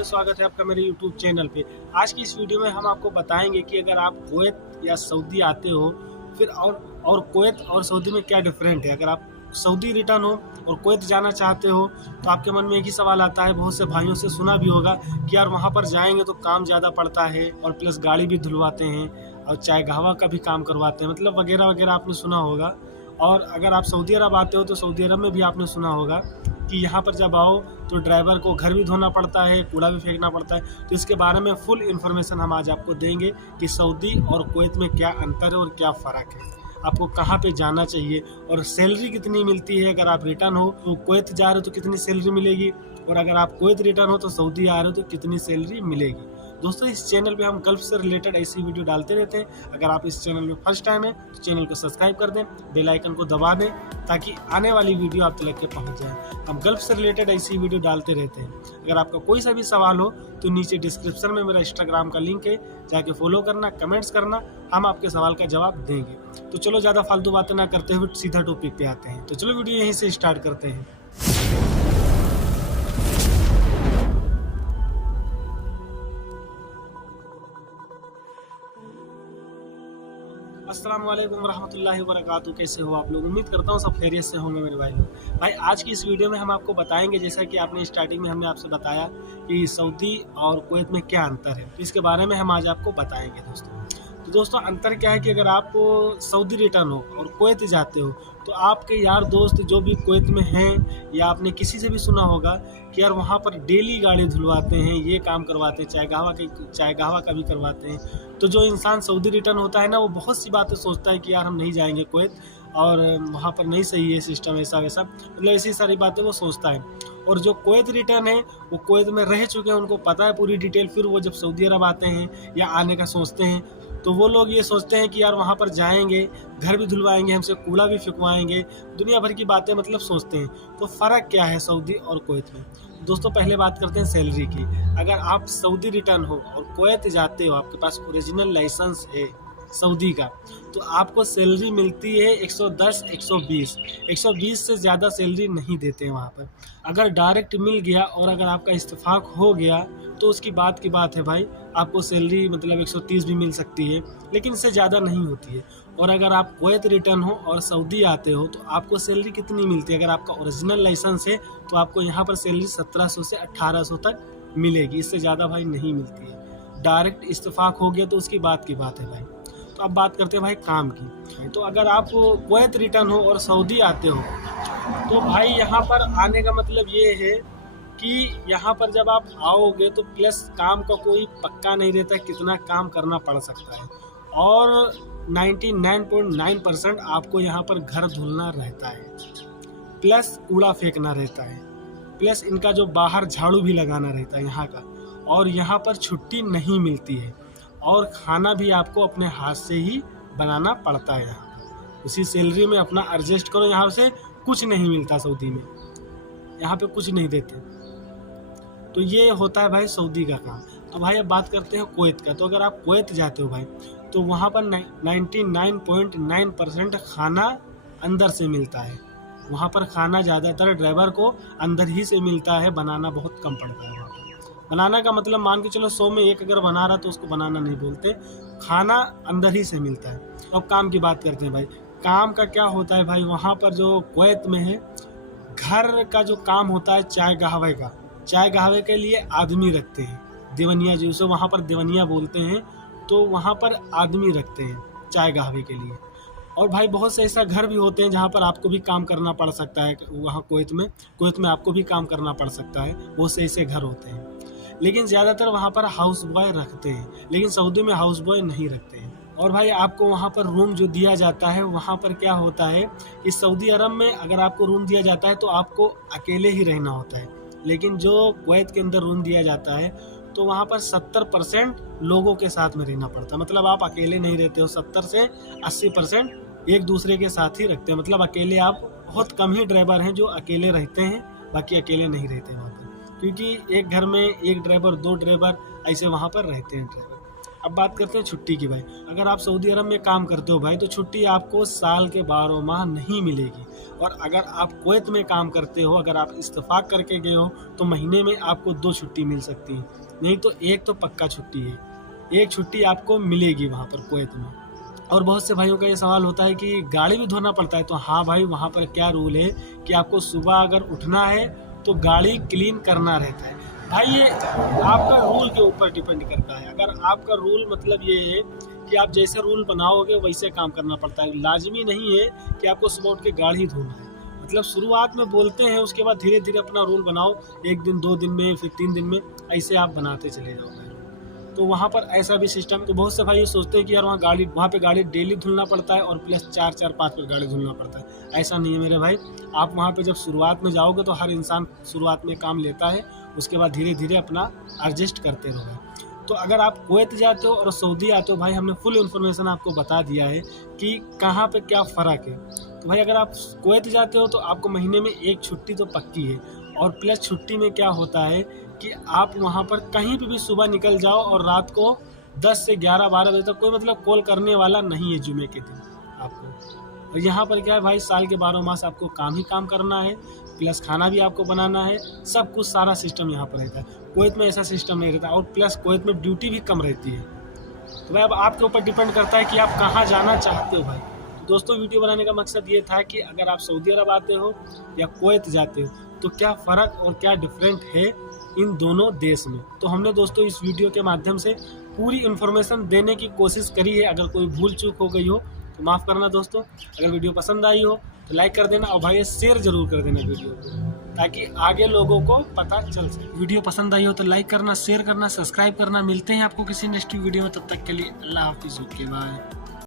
स्वागत है आपका मेरे YouTube चैनल पे। आज की इस वीडियो में हम आपको बताएंगे कि अगर आप कुवैत या सऊदी आते हो फिर और कुवैत और सऊदी में क्या डिफरेंट है। अगर आप सऊदी रिटर्न हो और कुवैत जाना चाहते हो तो आपके मन में एक ही सवाल आता है, बहुत से भाइयों से सुना भी होगा कि यार वहाँ पर जाएंगे तो काम ज़्यादा पड़ता है और प्लस गाड़ी भी धुलवाते हैं और चाय कहवा का भी काम करवाते हैं, मतलब वगैरह वगैरह आपने सुना होगा। और अगर आप सऊदी अरब आते हो तो सऊदी अरब में भी आपने सुना होगा कि यहाँ पर जब आओ तो ड्राइवर को घर भी धोना पड़ता है, कूड़ा भी फेंकना पड़ता है। तो इसके बारे में फुल इन्फॉर्मेशन हम आज आपको देंगे कि सऊदी और कुवैत में क्या अंतर है और क्या फ़र्क है, आपको कहाँ पे जाना चाहिए और सैलरी कितनी मिलती है। अगर आप रिटर्न हो तो कुवैत जा रहे हो तो कितनी सैलरी मिलेगी और अगर आप कुवैत रिटर्न हो तो सऊदी आ रहे हो तो कितनी सैलरी मिलेगी। दोस्तों, इस चैनल पे हम गल्फ से रिलेटेड ऐसी वीडियो डालते रहते हैं। अगर आप इस चैनल में फर्स्ट टाइम है तो चैनल को सब्सक्राइब कर दें, बेल आइकन को दबा दें ताकि आने वाली वीडियो आप तक के पहुंच जाए। हम गल्फ से रिलेटेड ऐसी वीडियो डालते रहते हैं। अगर आपका कोई सा भी सवाल हो तो नीचे डिस्क्रिप्शन में मेरा इंस्टाग्राम का लिंक है, जाके फॉलो करना, कमेंट्स करना, हम आपके सवाल का जवाब देंगे। तो चलो ज़्यादा फालतू बातें ना करते हुए सीधा टॉपिक पे आते हैं। तो चलो वीडियो यहीं से स्टार्ट करते हैं। अस्सलाम वालेकुम रहमतुल्लाहि व बरकातहू। कैसे हो आप लोग? उम्मीद करता हूँ सब खैरियत से होंगे मेरे भाई लोग। भाई आज की इस वीडियो में हम आपको बताएंगे, जैसा कि आपने स्टार्टिंग में हमने आपसे बताया कि सऊदी और कुवैत में क्या अंतर है, तो इसके बारे में हम आज आपको बताएंगे दोस्तों। तो दोस्तों अंतर क्या है कि अगर आप सऊदी रिटर्न हो और कुवैत जाते हो तो आपके यार दोस्त जो भी कुवैत में हैं या आपने किसी से भी सुना होगा कि यार वहाँ पर डेली गाड़ी धुलवाते हैं, ये काम करवाते हैं, चाय कहवा का भी करवाते हैं। तो जो इंसान सऊदी रिटर्न होता है ना, वो बहुत सी बातें सोचता है कि यार हम नहीं जाएंगे कुवैत और वहाँ पर नहीं सही है सिस्टम, ऐसा वैसा, मतलब ऐसी सारी बातें वो सोचता है। और जो कुवैत रिटर्न है वो कुवैत में रह चुके हैं, उनको पता है पूरी डिटेल। फिर वो जब सऊदी अरब आते हैं या आने का सोचते हैं तो वो लोग ये सोचते हैं कि यार वहाँ पर जाएंगे, घर भी धुलवाएंगे, हमसे कूड़ा भी फिकवाएंगे, दुनिया भर की बातें मतलब सोचते हैं। तो फ़र्क क्या है सऊदी और कुवैत में? दोस्तों पहले बात करते हैं सैलरी की। अगर आप सऊदी रिटर्न हो और कुवैत जाते हो, आपके पास ओरिजिनल लाइसेंस है सऊदी का, तो आपको सैलरी मिलती है 110, 120 से ज़्यादा सैलरी नहीं देते हैं वहाँ पर। अगर डायरेक्ट मिल गया और अगर आपका इत्तेफाक हो गया तो उसकी बात की बात है भाई, आपको सैलरी मतलब 130 भी मिल सकती है, लेकिन इससे ज़्यादा नहीं होती है। और अगर आप कुवैत रिटर्न हो और सऊदी आते हो तो आपको सैलरी कितनी मिलती है? अगर आपका ओरिजिनल लाइसेंस है तो आपको यहाँ पर सैलरी 1700 से 1800 तक मिलेगी, इससे ज़्यादा भाई नहीं मिलती है। डायरेक्ट इत्तेफाक हो गया तो उसकी बात की बात है भाई। तो अब बात करते हैं भाई काम की। तो अगर आप कुवैत रिटर्न हो और सऊदी आते हो तो भाई यहाँ पर आने का मतलब ये है कि यहाँ पर जब आप आओगे तो प्लस काम का कोई पक्का नहीं रहता, कितना काम करना पड़ सकता है। और 99.9% आपको यहाँ पर घर धुलना रहता है, प्लस कूड़ा फेंकना रहता है, प्लस इनका जो बाहर झाड़ू भी लगाना रहता है यहाँ का। और यहाँ पर छुट्टी नहीं मिलती है और खाना भी आपको अपने हाथ से ही बनाना पड़ता है। यहाँ पर उसी सैलरी में अपना एडजस्ट करो, यहाँ से कुछ नहीं मिलता सऊदी में, यहाँ पे कुछ नहीं देते। तो ये होता है भाई सऊदी का काम। तो भाई अब बात करते हैं कुवैत का। तो अगर आप कुवैत जाते हो भाई तो वहाँ पर 99.9% खाना अंदर से मिलता है। वहाँ पर खाना ज़्यादातर ड्राइवर को अंदर ही से मिलता है, बनाना बहुत कम पड़ता है वहाँ पर। बनाना का मतलब मान के चलो 100 में 1 अगर बना रहा तो उसको बनाना नहीं बोलते, खाना अंदर ही से मिलता है। अब काम की बात करते हैं भाई। काम का क्या होता है भाई, वहाँ पर जो कुवैत में है घर का जो काम होता है चाय कहवे का, चाय कहवे के लिए आदमी रखते हैं, देवनिया, जिसे वहाँ पर देवनिया बोलते हैं, तो वहाँ पर आदमी रखते हैं चाय कहवे के लिए। और भाई बहुत से ऐसा घर भी होते हैं जहाँ पर आपको भी काम करना पड़ सकता है। वहाँ कुवैत में आपको भी काम करना पड़ सकता है, बहुत से ऐसे घर होते हैं। लेकिन ज़्यादातर वहाँ पर हाउस बॉय रखते हैं, लेकिन सऊदी में हाउस बॉय नहीं रखते हैं। और भाई आपको वहाँ पर रूम जो दिया जाता है, वहाँ पर क्या होता है कि सऊदी अरब में अगर आपको रूम दिया जाता है तो आपको अकेले ही रहना होता है, लेकिन जो कुवैत के अंदर रूम दिया जाता है तो वहाँ पर 70% लोगों के साथ में रहना पड़ता है। मतलब आप अकेले नहीं रहते हो, 70 से 80% एक दूसरे के साथ ही रखते हैं। मतलब अकेले आप, बहुत कम ही ड्राइवर हैं जो अकेले रहते हैं, बाकी अकेले नहीं रहते वहाँ पर, क्योंकि एक घर में 1 ड्राइवर 2 ड्राइवर ऐसे वहाँ पर रहते हैं ड्राइवर। अब बात करते हैं छुट्टी की भाई। अगर आप सऊदी अरब में काम करते हो भाई तो छुट्टी आपको साल के 12 माह नहीं मिलेगी। और अगर आप कुवैत में काम करते हो, अगर आप इस्तेफाक करके गए हो तो महीने में आपको 2 छुट्टी मिल सकती है, नहीं तो एक तो पक्का छुट्टी है, एक छुट्टी आपको मिलेगी वहाँ पर कुवैत में। और बहुत से भाइयों का ये सवाल होता है कि गाड़ी भी धोना पड़ता है, तो हाँ भाई वहाँ पर क्या रूल है कि आपको सुबह अगर उठना है तो गाड़ी क्लीन करना रहता है। भाई ये आपका रूल के ऊपर डिपेंड करता है। अगर आपका रूल मतलब ये है कि आप जैसे रूल बनाओगे वैसे काम करना पड़ता है, लाजमी नहीं है कि आपको सुबह उठ के गाड़ी धोना है। मतलब शुरुआत में बोलते हैं, उसके बाद धीरे धीरे अपना रूल बनाओ, 1 दिन 2 दिन में फिर 3 दिन में, ऐसे आप बनाते चले जाओगे। तो वहाँ पर ऐसा भी सिस्टम, तो बहुत से भाई ये सोचते हैं कि यार वहाँ पे गाड़ी डेली धुलना पड़ता है और प्लस 4-4-5 पर गाड़ी धुलना पड़ता है। ऐसा नहीं है मेरे भाई। आप वहाँ पे जब शुरुआत में जाओगे तो हर इंसान शुरुआत में काम लेता है, उसके बाद धीरे धीरे अपना एडजस्ट करते रहोगे। तो अगर आप कुवैत जाते हो और सऊदी आते हो भाई, हमने फुल इन्फॉर्मेशन आपको बता दिया है कि कहाँ पे क्या फ़र्क है। तो भाई अगर आप कुवैत जाते हो तो आपको महीने में 1 छुट्टी तो पक्की है, और प्लस छुट्टी में क्या होता है कि आप वहाँ पर कहीं भी सुबह निकल जाओ और रात को 10 से 11-12 बजे तक कोई मतलब कॉल करने वाला नहीं है जुमे के दिन आपको। और यहाँ पर क्या है भाई, साल के 12 मास आपको काम ही काम करना है, प्लस खाना भी आपको बनाना है, सब कुछ सारा सिस्टम यहाँ पर रहता है। कुवैत में ऐसा सिस्टम नहीं रहता, और प्लस कुवैत में ड्यूटी भी कम रहती है। तो भाई अब आपके ऊपर डिपेंड करता है कि आप कहाँ जाना चाहते हो भाई। तो दोस्तों वीडियो बनाने का मकसद ये था कि अगर आप सऊदी अरब आते हो या कुवैत जाते हो तो क्या फ़र्क और क्या डिफरेंट है इन दोनों देश में। तो हमने दोस्तों इस वीडियो के माध्यम से पूरी इन्फॉर्मेशन देने की कोशिश करी है। अगर कोई भूल चूक हो गई हो तो माफ़ करना दोस्तों। अगर वीडियो पसंद आई हो तो लाइक कर देना, और भाई शेयर ज़रूर कर देना वीडियो को, ताकि आगे लोगों को पता चल सके। वीडियो पसंद आई हो तो लाइक करना, शेयर करना, सब्सक्राइब करना। मिलते हैं आपको किसी नेक्स्ट वीडियो में, तब तक के लिए अल्लाह हाफिज़, ओके बाय।